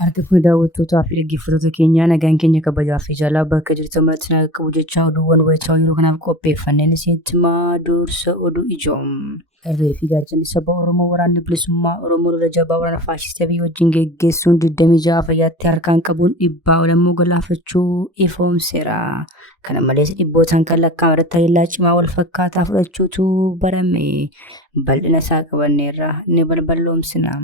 Harka fuudhee daawwattootaa fi dhaggeeffattoota keenyaa nagaan keenya kabajaa fi jaalala bakka jirtan maratti nagaa qabu jechaa oduuwwan wayitaawaa yeroo kanaaf qopheeffanneen isinitti himaa dursa oduu ijoom. Irree fi gaachanni saba Oromoo waraanni bilisummaa Oromoo lola jabaa waraana faashistii Abiy wajjin geggeessuun 26 fayyaatti harkaan qabuun dhibbaa olammoo galaafachuu ifoomseera. Kana malees dhibbootaan kan lakkaa'aman irratti haleellaa cimaa wal fakkaataa fudhachuutu barame. Bal'ina isaa qabanneerra ni balballoomsina.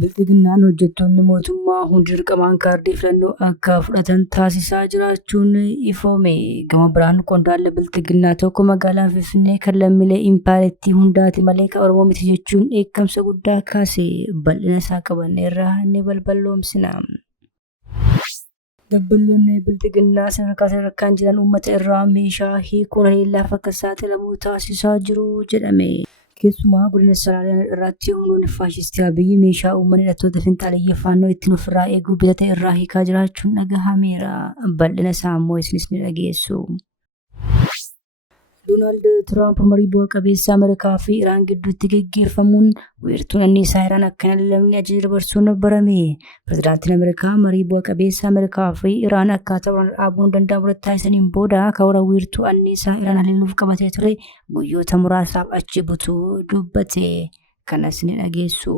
Bilxiginnaan hojjettoonni mootummaa hundi dirqamaan kaardii filannoo akka fudhatan taasisaa jiraachuun ifoome. Gama biraan qondaalli bilxiginnaa tokko magaalaa Finfinnee kan lammiilee impaayirtii hundaati malee kan Oromoo miti jechuun dheekkamsa guddaa kaase. Bal'ina isaa qabanneerra ni balballoomsina. Dabballoonni bilxiginnaa sadarkaan jiran uummata irraa meeshaa hiikuun haleellaaf akka saaxilamu taasisaa jiru jedhame. Keessumaa godina Salaalee irratti humnoonni faashistii Abiy meeshaa uummanni hidhattoota finxaaleeyyii faannoo ittiin ofirraa eeguu bitate irraa hiikaa jiraachuun dhagahameera. Bal'ina isaa immoo isinis ni dhageessu. Doonaald Tiraamp marii bu'a qabeessa Ameerikaa fi Iraan gidduutti geggeeffamuun weerartuun anniisaa Iraan akka hin lollamne ajaja dabarsuun barame. Pireezidaantiin Ameerikaa marii bu'a qabeessa Ameerikaa fi Iraan akkaataa waraana dhaabuun danda'amu irratti taasisaniin booda karoora weerartuu anniisaa Iraan haleeluuf qabatee ture guyyoota muraasaaf achi butuu dubbate. Kanas ni dhageessu.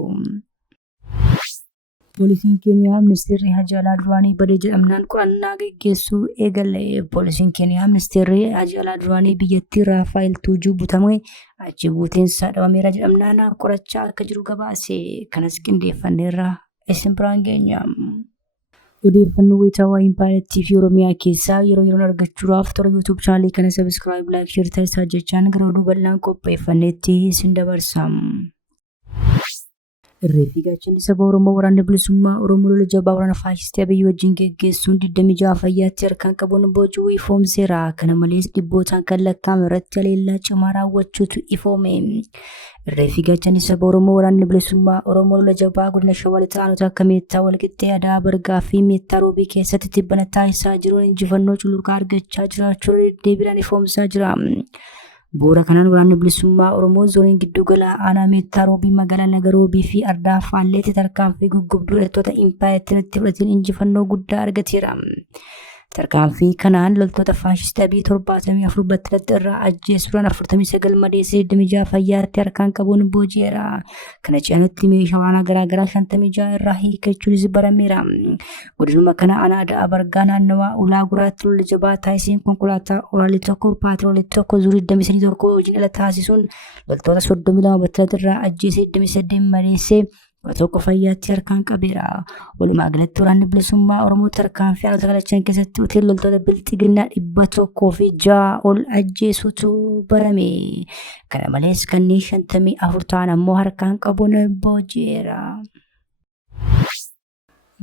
Poolisiin Keeniyaa Ministirri Hajji Alaa duraanii badee jedhamnaan qorannaa geggeessuu eegale. Poolisiin Keeniyaa Ministirri Hajji Alaa duraanii biyyattii Raafaayil Tuujuu butame achi buuteensaa dhabameera jedhamnaan qorachaa akka jiru gabaase. Kanas qindeeffanneerra isin biraan geenya. Odeeffannoo wayitaawaa impaayirtii fi Oromiyaa keessaa yeroo yeroon argachuudhaaf toora YouTube chaanalii kana sabiskiraayib laayik sheer taasisaa jechaan gara oduu bal'aan qopheeffanneetti isin dabarsa. Irree fi gaachanni saba Oromoo waraanni bilisummaa Oromoo lola jabaa waraana faashistii Abiy wajjin geggeessuun 26 fayyaatti harkaan qabuun bocuu ifoomseera. Kana malees dhibbootaan kan lakkaa'aman irratti haleellaa cimaa raawwachuutu ifoome. Irree fi gaachanni saba Oromoo waraanni bilisummaa Oromoo lola jabaa godina Shawaa Lixaa aanota akka Meettaa Walqixxee Adaa Bargaa fi Meettaa Roobii keessatti tibbana taasisaa jiruun injifannoo cululuqaa argachaa jiraachuu deddeebiidhaan ifoomsaa jira. Bu'uura kanaan waraanni bilisummaa Oromoo zooniin giddu galaa aanaa Meettaa Roobii magaalaa Nagaroobii fi Ardaa Faalleetti tarkaanfii guggubduu hidhattoota impaayirtiitti fudhateen injifannoo guddaa argateera. Tarkaanfii kanaan loltoota faashistii Abiy 74 battalatti irraa ajjeesuudhaan 49 madeessee 26 fayyaatti harkaan qabuun booji'eera. Kana cinaatti meeshaa waraanaa garaagaraa 56 irraa hiikachuunis barameera. Godinuma kana aanaa Adaa Bargaa naannawaa ulaa guraatti lola jabaa taasiseen konkolaataa oraalii tokko paatiroolii tokko zuurii 21 hojiin ala taasisuun loltoota 32 battalatti irraa ajjeesee 28 madeessee tokko fayyaatti harkaan qabeera. Walumaa galatti waraanni bilisummaa Oromoo tarkaanfii aanota galachan keessatti utee loltoota bilxiginnaa 106 ol ajjeesuutu barame. Kana malees kanneen 54 ta'an ammoo harkaan qabuun booji'eera.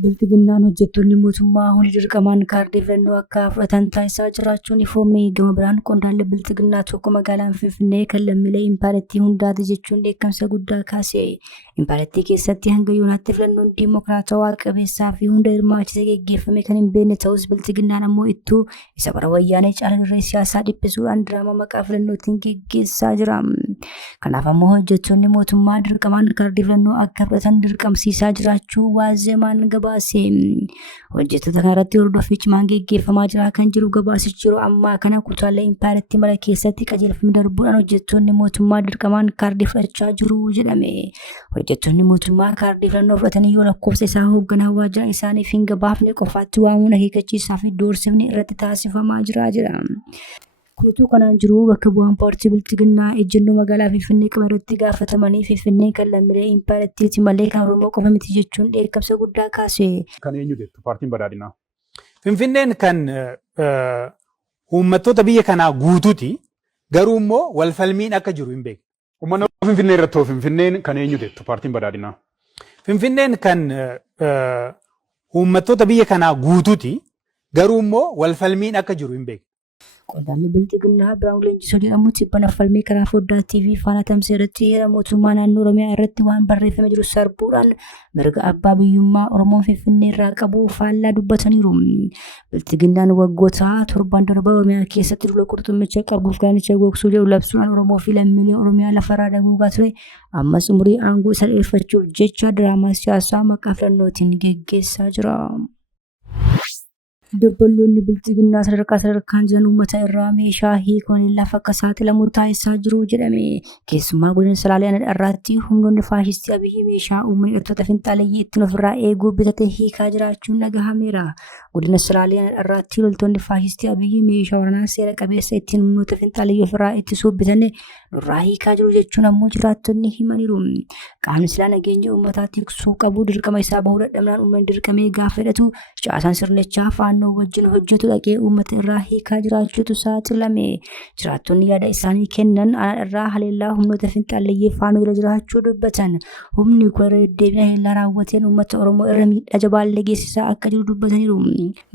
Bilxiginnaan hojjettoonni mootummaa hundi dirqamaan kaardii filannoo akka fudhatan taasisaa jiraachuun ifoome. Gama biraan qondaalli bilxiginnaa tokko magaalaa Finfinnee kan lammiilee impaayirtii hundaati jechuun dheekkamsa guddaa kaase. Impaayirtii keessatti hanga yoonaatti filannoon diimokiraatawaa qabeessaa fi hunda hirmaachisee geggeeffame kan hin beekne ta'us bilxiginnaan ammoo ittuu isa bara wayyaanee caalaa dirree siyaasaa dhiphisuudhaan diraamaa maqaa filannootiin geggeessaa jira. Kanaaf ammoo hojjettoonni mootummaa dirqamaan kaardii filannoo akka fudhatan dirqamsiisaa jiraachuu waazemaan gabaase. Hojjettoota kanarratti hordoffii cimaan geggeeffamaa jira kan jiru gabaasichi yeroo ammaa kana kutaalee impaayirtii mara keessatti qajeelfamni darbuudhaan hojjettoonni mootummaa dirqamaan kaardii fudhachaa jiru jedhame. Hojjettoonni mootummaa kaardii filannoo fudhatanii yoo lakkoofsa isaa hoogganaa waajjira isaaniif hin gabaafne qofaatti waamuun akeekkachiisaa fi doorsifni irratti taasifamaa jira. Kunuutu kanaan jiru bakka bu'aan paartii bilxiginnaa ejjennoo magaalaa Finfinnee qaban irratti gaafatamanii Finfinneen kan lammiilee impaayirtiiti malee kan Oromoo qofa miti jechuun dheekkamsa guddaa kaase. Kan eenyu jettu paartiin badhaadhinaa? Finfinneen kan uummattoota biyya kanaa guutuuti. Garuu immoo wal falmiin akka jiru hin beeku. Uummanni Finfinnee irratti Finfinneen kan eenyu jettu paartiin badhaadhinaa? Finfinneen kan uummattoota biyya kanaa guutuuti. Garuu immoo wal falmiin akka jiru hin beeku. Qondaalli Bilxiginnaa Biraanuu Leenjisoo jedhamu tibbana falmii karaa foddaa TV faana tamsa'e irratti heera mootummaa naannoo Oromiyaa irratti waan barreeffamee jiru sarbuudhaan mirga abbaa biyyummaa Oromoon Finfinnee irraa qabu faallaa dubbataniiru. Bilxiginnaan waggoota torban darba Oromiyaa keessatti duula qurxummicha qabuuf gaanicha gogsuu jedhu labsuudhaan Oromoo fi lammiilee Oromiyaa lafarraa daguugaa ture. Ammas umurii aangoo isa dheereffachuuf jecha diraamaa siyaasaa maqaa filannootiin geggeessaa jira. Dabballoonni Bilxiginnaa sadarkaan jiran uummata irraa meeshaa hiikuun lafa akka saaxilamu taasisaa jiru jedhame. Keessumaa godina Salaalee irratti humnoonni faashistii Abiyyi meeshaa uummanni hidhattoota finxaaleeyyii ittiin ofirraa eeguu bitatee hiikaa jiraachuun dhagahameera. Godina Salaalee irratti loltoonni faashistii Abiyyi meeshaa waraanaa seera qabeessa ittiin humnoota finxaaleeyyii ofirraa ittisuuf bitanne nurraa hiikaa jiru jechuun ammoo jiraattonni himaniiru. Qaamni silaa nageenya uummataa tiksuu qabu dirqama isaa bahuu dadhabnaan uummanni dirqamee gaafa hidhatu caasaan sirnichaa faannoo wajjin hojjetu dhaqee uummata irraa hiikaa jiraachuutu saaxilame. Jiraattonni yaada isaanii kennan ana irraa haleellaa humnoota finxaaleeyyii faannoo irra jiraachuu dubbatan. Humni kun irra deddeebiin haleellaa raawwateen uummata Oromoo irra miidhaa jabaallee geessisaa akka jiru dubbataniiru.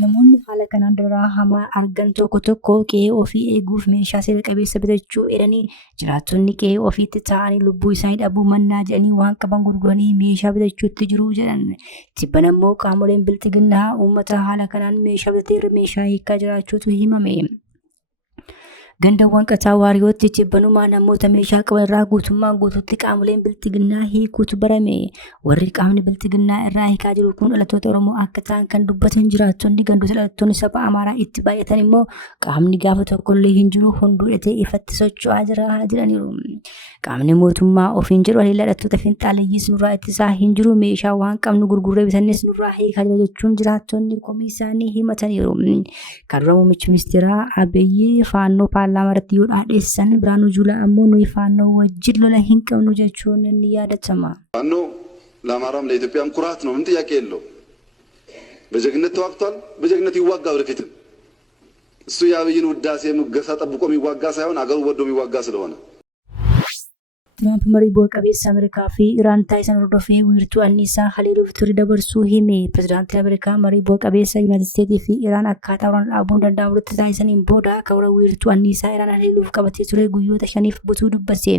Namoonni haala kanaan daraa hamaa argan tokko qe'ee ofii eeguuf meeshaa seera qabeessa bitachuu jedhanii jiraattonni qe'ee ofiitti taa'anii lubbuu isaanii dhabuu mannaa jedhanii waan qaban gurguranii meeshaa bitachuutti jiru jedhan. Tibban ammoo qaamoleen Bilxiginnaa uummata haala kanaan meeshaa bitatee meeshaa hiikaa jiraachuutu himame. Gandawwan qataa waariyootti tibbanumaa namoota meeshaa qaban irraa guutummaan guutuutti qaamoleen Bilxiginnaa hiikuutu barame. Warri qaamni Bilxiginnaa irraa hiikaa jiru kun dhalattoota Oromoo akka ta'an kan dubbatan jiraattonni gandoota dhalattoonni saba Amaaraa itti baay'atan immoo qaamni gaafa tokkollee hin jiru hunduu hidhatee ifatti socho'aa jira jedhaniiru. Qaamni mootummaa ofiin jedhu haleellaa dhalattoota finxaaleeyyiis nurraa ittisaa hin jiru meeshaa waan qabnu gurgurree bitannes nurraa hiikaa jira jechuun jiraattonni komii isaanii himataniiru. Kan muummichi ministeeraa Abiyyi faannoo paarlaamaa irratti yoo dhaadheessan Biraanuu Juulaa ammoo nuyi faannoo wajjin lola hin qabnu jechuun ni yaadatama. ፋኖ ለአማራም ለኢትዮጵያም ኩራት ነው። ምን ጥያቄ የለው። በጀግነት ተዋግቷል፣ በጀግነት ይዋጋ ወደፊትም። እሱ የአብይን ውዳሴ ሙገሳ ጠብቆ የሚዋጋ ሳይሆን አገሩ ወዶ የሚዋጋ ስለሆነ Tiraamp marii bu'a qabeessa Ameerikaa fi Iraan taasisan hordofee wiirtuu anniisaa haleeluuf ture dabarsuu hime. Pireezidaantiin Ameerikaa marii bu'a qabeessa Yuunaayitid Isteetii fi Iraan akkaataa waraana dhaabuun danda'amu irratti taasisaniin booda karoora wiirtuu anniisaa Iraan haleeluuf qabatee ture guyyoota 5f butuu dubbate.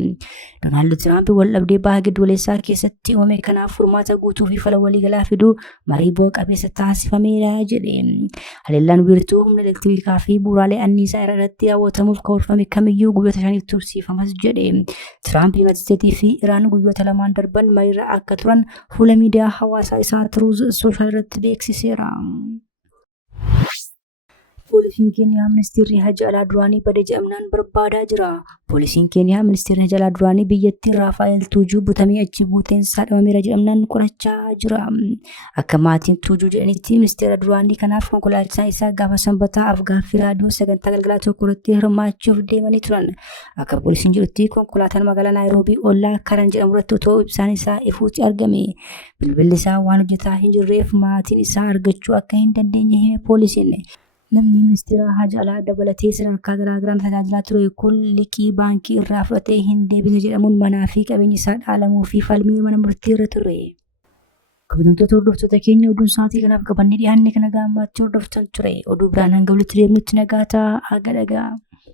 Doonaald Tiraamp waldhabdee baha giddugaleessaa keessatti uumame kanaaf furmaata guutuu fi fala waliigalaa fiduu marii bu'a qabeessa taasifameera jedhe. Haleellaan wiirtuu humna elektiriikaa fi bu'uuraalee anniisaa irratti raawwatamuuf karoorfame kamiyyuu guyyoota 5f tursiifamas jedhe. Tiraamp Yuunaayitid Isteetii fi Iraan guyyoota lamaan darban mariirra akka turan fuula miidiyaa hawaasaa isaa Truth Social irratti beeksiseera. Poolisiin Keeniyaa Ministirri Dhimma Alaa duraanii badee jedhamnaan barbaadaa jira. Poolisiin Keeniyaa Ministirri Dhimma Alaa duraanii biyyattii Raafaayil Tuujuu butamee achi buuteensaa dhabameera jedhamnaan qorachaa jira. Akka maatiin Tuujuu jedhanitti ministeera duraanii kanaaf konkolaachisaan isaa gaafa sanbataa afgaaffii raadiyoo sagantaa galgalaa tokko irratti hirmaachuuf deemanii turan. Akka poolisiin jedhutti konkolaataan magaalaa Naayiroobii ollaa Karan jedhamu irratti otoo ibsaan isaa ifuutti argame. Bilbilli isaa waan hojjetaa hin jirreef maatiin isaa argachuu akka hin dandeenye hime poolisiin. Namni ministeera Dhimma Alaa dabalatee sadarkaa garaagaraan tajaajilaa ture kun liqii baankii irraa fudhatee hin deebine jedhamuun manaa fi qabeenya isaa dhaalamuu fi falmii mana murtii irra ture. Kabajamtoota hordoftoota keenya oduun sa'aatii kanaaf qabannee dhiyaanne kana gaammaatti hordoftan ture. Oduu biraan hanga walitti deemnutti nagaa ta'aa.